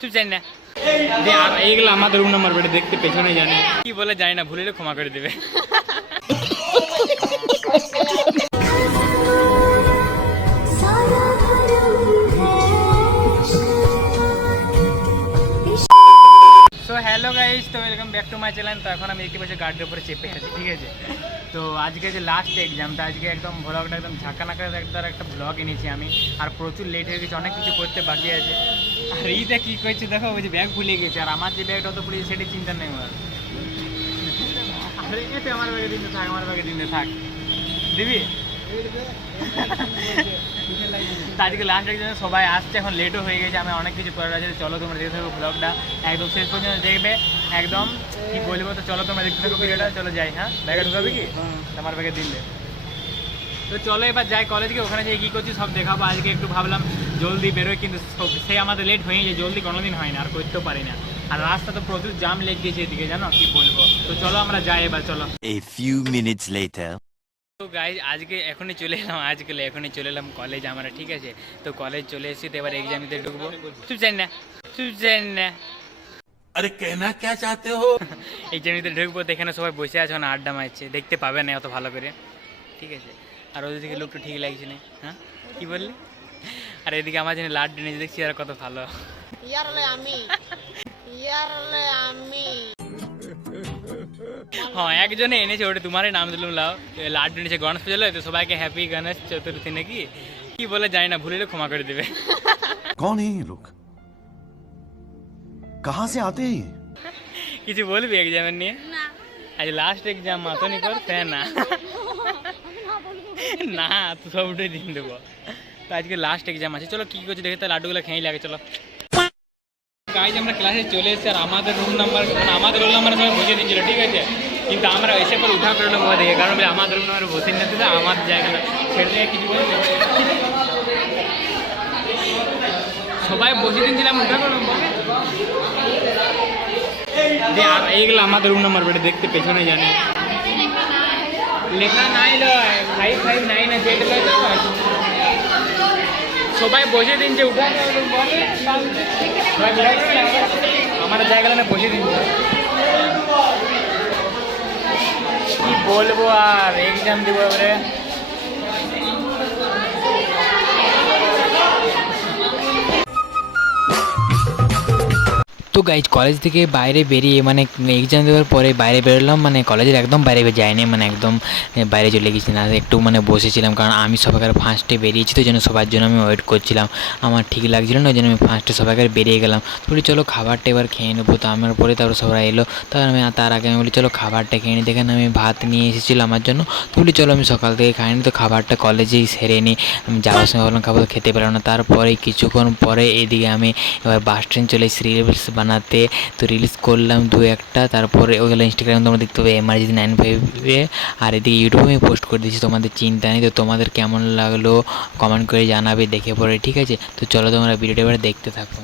চুপ না। এইগুলো আমাদের রুম দেখতে পেছনে জানি। কি বলে জানি না ক্ষমা করে দেবে। হ্যালো তো ব্যাক টু মাই তো এখন আমি গাড়ির উপরে চেপে ঠিক আছে? তো আজকে যে লাস্ট এক্সাম তো আজকে একদম ভ্লগটা একদম একটা ব্লগ এনেছি আমি। আর প্রচুর লেট হয়ে গেছে, অনেক কিছু করতে বাকি আছে। আর এইটা কি করছে দেখো ওই যে ব্যাগ ভুলে গেছে। আর আমার যে ব্যাগটা তো ভুলে সেটা চিন্তা নেই আমার। আরে এতে আমার ব্যাগে দিন থাক আমার ব্যাগে দিন থাক। দিবি? আজকে লাস্ট এক্সামে সবাই আসছে এখন লেটও হয়ে গেছে আমি অনেক কিছু করার আছে। চলো তোমরা দেখতে থাকো ব্লগটা একদম শেষ পর্যন্ত দেখবে। একদম কি বলব তো চলো তোমরা দেখতে থাকো ভিডিওটা। চলো যাই হ্যাঁ? ব্যাগে ঢুকাবে কি? আমার ব্যাগে দিলে তো চলো এবার যাই কলেজকে ওখানে যে কী করছি সব দেখাবো। আজকে একটু ভাবলাম জলদি বেরোয় কিন্তু সে আমাদের লেট হয়ে যায় জলদি কোনোদিন হয় না আর করতেও পারি না। আর রাস্তা তো প্রচুর জাম লেগ গেছে এদিকে জানো? কি বলব? তো চলো আমরা যাই এবার চলো। এ ফিউ মিনিটস লেটার তো গাইজ আজকে এখনই চলে এলাম আজকে এখনই চলে এলাম কলেজ আমরা ঠিক আছে? তো কলেজ চলে এসেছি তো এবার এক্সামিতে ঢুকবো। চুপ জানি না চুপ জানি না। আরে কেনা কে চাতে হো? এক্সামিতে ঢুকবো তো এখানে সবাই বসে আছে ওখানে আড্ডা মারছে। দেখতে পাবে না অত ভালো করে। ঠিক আছে? আর ওদের থেকে লোকটা ঠিক লাগছে না হ্যাঁ? কী বললি? আর এদিকে আমার জন্য লাড্ডু নিয়ে দেখছি আর কত ভালো ইয়ারলে আমি ইয়ারলে আমি হ্যাঁ একজনে এনেছে ওটা তোমারই নাম দিলাম লাও এ লাড্ডু নিচে গণেশ পুজো তো সবাইকে হ্যাপি গণেশ চতুর্থী নাকি কি বলে জানি না ভুলে ক্ষমা করে দেবে कौन है ये लोग कहाँ से आते हैं ये? কিছু বলবি এক্সামের নিয়ে না আজ লাস্ট এক্সাম মাতনি কর তাই না না তো সবটাই দিন দেবো তো আজকে লাস্ট এক্সাম আছে। চলো কি করছি দেখে তো লাড্ডুগুলো খেয়েই লাগে, চলো। গাইজ আমরা ক্লাসে চলে এসেছি আর আমাদের রুম নাম্বার মানে আমাদের রোল নাম্বার সবাই বসে দিয়েছিল, ঠিক আছে? কিন্তু আমরা এসে পর উঠা করল মোবাইল দেখে, কারণ আমাদের রুম নাম্বার বসে নিতে তো আমার জায়গাটা ছেড়ে দিয়ে কিছু সবাই বসে দিয়েছিলাম উঠা করলাম আর এইগুলো আমাদের রুম নাম্বার বেটে, দেখতে পেছনে জানি। লেখা নাই লয় ফাইভ ফাইভ নাইন আছে, এটা সবাই বসে দিন যে উঠা। আমার জায়গাটা বসে দিন। কি বলব আর? এক্সাম দেবো এবারে। তো গাইজ কলেজ থেকে বাইরে বেরিয়ে মানে এক্সাম দেওয়ার পরে বাইরে বেরোলাম মানে কলেজের একদম বাইরে যাইনি মানে একদম বাইরে চলে গেছি না একটু মানে বসেছিলাম, কারণ আমি সবাইকার ফার্স্টে বেরিয়েছি, তো জন্য সবার জন্য আমি ওয়েট করছিলাম। আমার ঠিক লাগছিল না, ওই জন্য আমি ফার্স্টে সবাইকার বেরিয়ে গেলাম। বলি, চলো খাবারটা এবার খেয়ে নেব। তো আমার পরে তারপর সবাই এলো। তার আমি, তার আগে আমি বলি, চলো খাবারটা খেয়ে নিই দেখেন আমি ভাত নিয়ে এসেছিলাম আমার জন্য। তো বলি, চলো আমি সকাল থেকে খাইনি তো খাবারটা কলেজেই সেরে নিই আমি যাওয়ার সময় ভাবলাম, খাবার খেতে পেলাম না। তারপরে কিছুক্ষণ পরে এদিকে আমি এবার বাস ট্রেন চলে এসেছি রিলস বানাতে। তো রিলিজ করলাম দু একটা, তারপরে ওগুলো ইনস্টাগ্রামে তোমরা দেখতে পাবে এমার্জি নাইন ফাইভে আর এদিকে ইউটিউবে আমি পোস্ট করে দিয়েছি, তোমাদের চিন্তা নেই, তো তোমাদের কেমন লাগল কমেন্ট করে জানাবে দেখে পরে, ঠিক আছে? তো চলো তোমরা ভিডিওটা এবার দেখতে থাকো।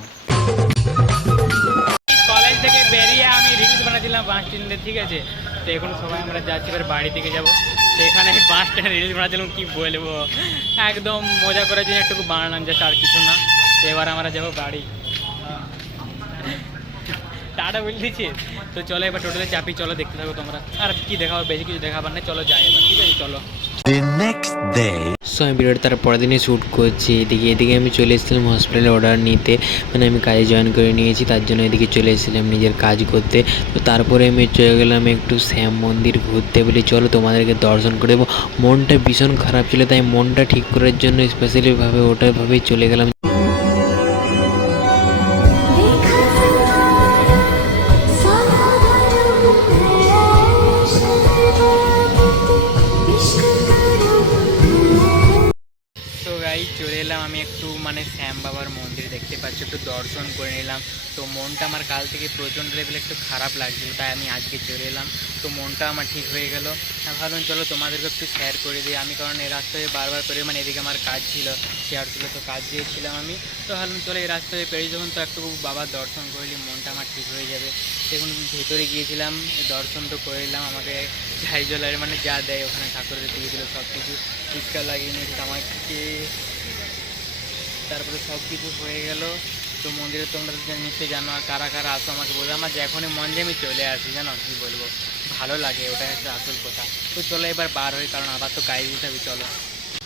কলেজ থেকে বেরিয়ে আমি রিলস বানাচ্ছিলাম বাস স্ট্যান্ডে, ঠিক আছে? তো এখন সবাই আমরা যাচ্ছি, এবার বাড়ি থেকে যাব। তো এখানে বাস স্ট্যান্ডে রিলস বানাচ্ছিলাম কি বলব? একদম মজা করার জন্য একটু বানালাম জাস্ট আর কিছু না। তো এবার আমরা যাব বাড়ি। টাটা বলে দিচ্ছি তো চলো এবার টোটালে চাপি চলো দেখতে থাকো তোমরা। আর কি দেখাবো বেশি কিছু দেখাবার না চলো যাই এবার ঠিক আছে চলো। The next সো আমি ভিডিওটা তার পরের দিনে শ্যুট করছি এদিকে এদিকে আমি চলে এসেছিলাম হসপিটালে অর্ডার নিতে। মানে আমি কাজে জয়েন করে নিয়েছি তার জন্য এদিকে চলে এসেছিলাম নিজের কাজ করতে। তো তারপরে আমি চলে গেলাম একটু শ্যাম মন্দির ঘুরতে বলি চলো তোমাদেরকে দর্শন করে দেবো। মনটা ভীষণ খারাপ ছিল তাই মনটা ঠিক করার জন্য স্পেশালিভাবে ওটাভাবেই চলে গেলাম। মানে শ্যাম বাবার মন্দির দেখতে পাচ্ছি, একটু দর্শন করে নিলাম। তো মনটা আমার কাল থেকে প্রচণ্ড লেভেলে একটু খারাপ লাগছিল, তাই আমি আজকে চলে এলাম। তো মনটা আমার ঠিক হয়ে গেল। ভাবলাম, চলো তোমাদেরকে একটু শেয়ার করে দিই। আমি কারণ এই রাস্তায় বারবার করে মানে এদিকে আমার কাজ ছিল শেয়ার ছিল, তো কাজ দিয়েছিলাম আমি। তো ভাবলাম, চলো এই রাস্তায় পেরিয়ে যখন তো একটু বাবার দর্শন করলি মনটা আমার ঠিক হয়ে যাবে। দেখুন, ভেতরে গিয়েছিলাম, দর্শন তো করে এলাম আমাকে ঝাই জলের মানে যা দেয় ওখানে ঠাকুরের দিয়ে দিল সব কিছু টিক্কা লাগিয়ে নিয়েছে আমাকে তারপরে সব কিছু হয়ে গেল। তো মন্দিরে তোমরা নিশ্চয়ই জানো আর কারা কারা আসো আমাকে বলবে আমার যখনই মন যায় আমি চলে আসি, জানো? কী বলব? ভালো লাগে ওটাই হচ্ছে আসল কথা। তো চলো এবার বার হই, কারণ আবার তো কাজ দিতে হবে চলো।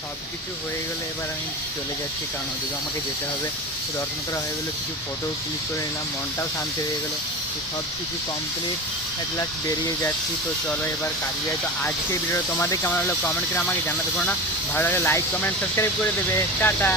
সব কিছু হয়ে গেলে এবার আমি চলে যাচ্ছি, কারণ ওদিকে আমাকে যেতে হবে। দর্শন করা হয়ে গেলো, কিছু ফটো ক্লিক করে নিলাম, মনটাও শান্তি হয়ে গেলো। তো সব কিছু কমপ্লিট অ্যাট লাস্ট বেরিয়ে যাচ্ছি। তো চলো এবার কাজে যাই। তো আজকের ভিডিওটা তোমাদের কেমন হলো কমেন্ট করে আমাকে জানাতে পারো না। ভালো লাগে লাইক কমেন্ট সাবস্ক্রাইব করে দেবে। টাটা!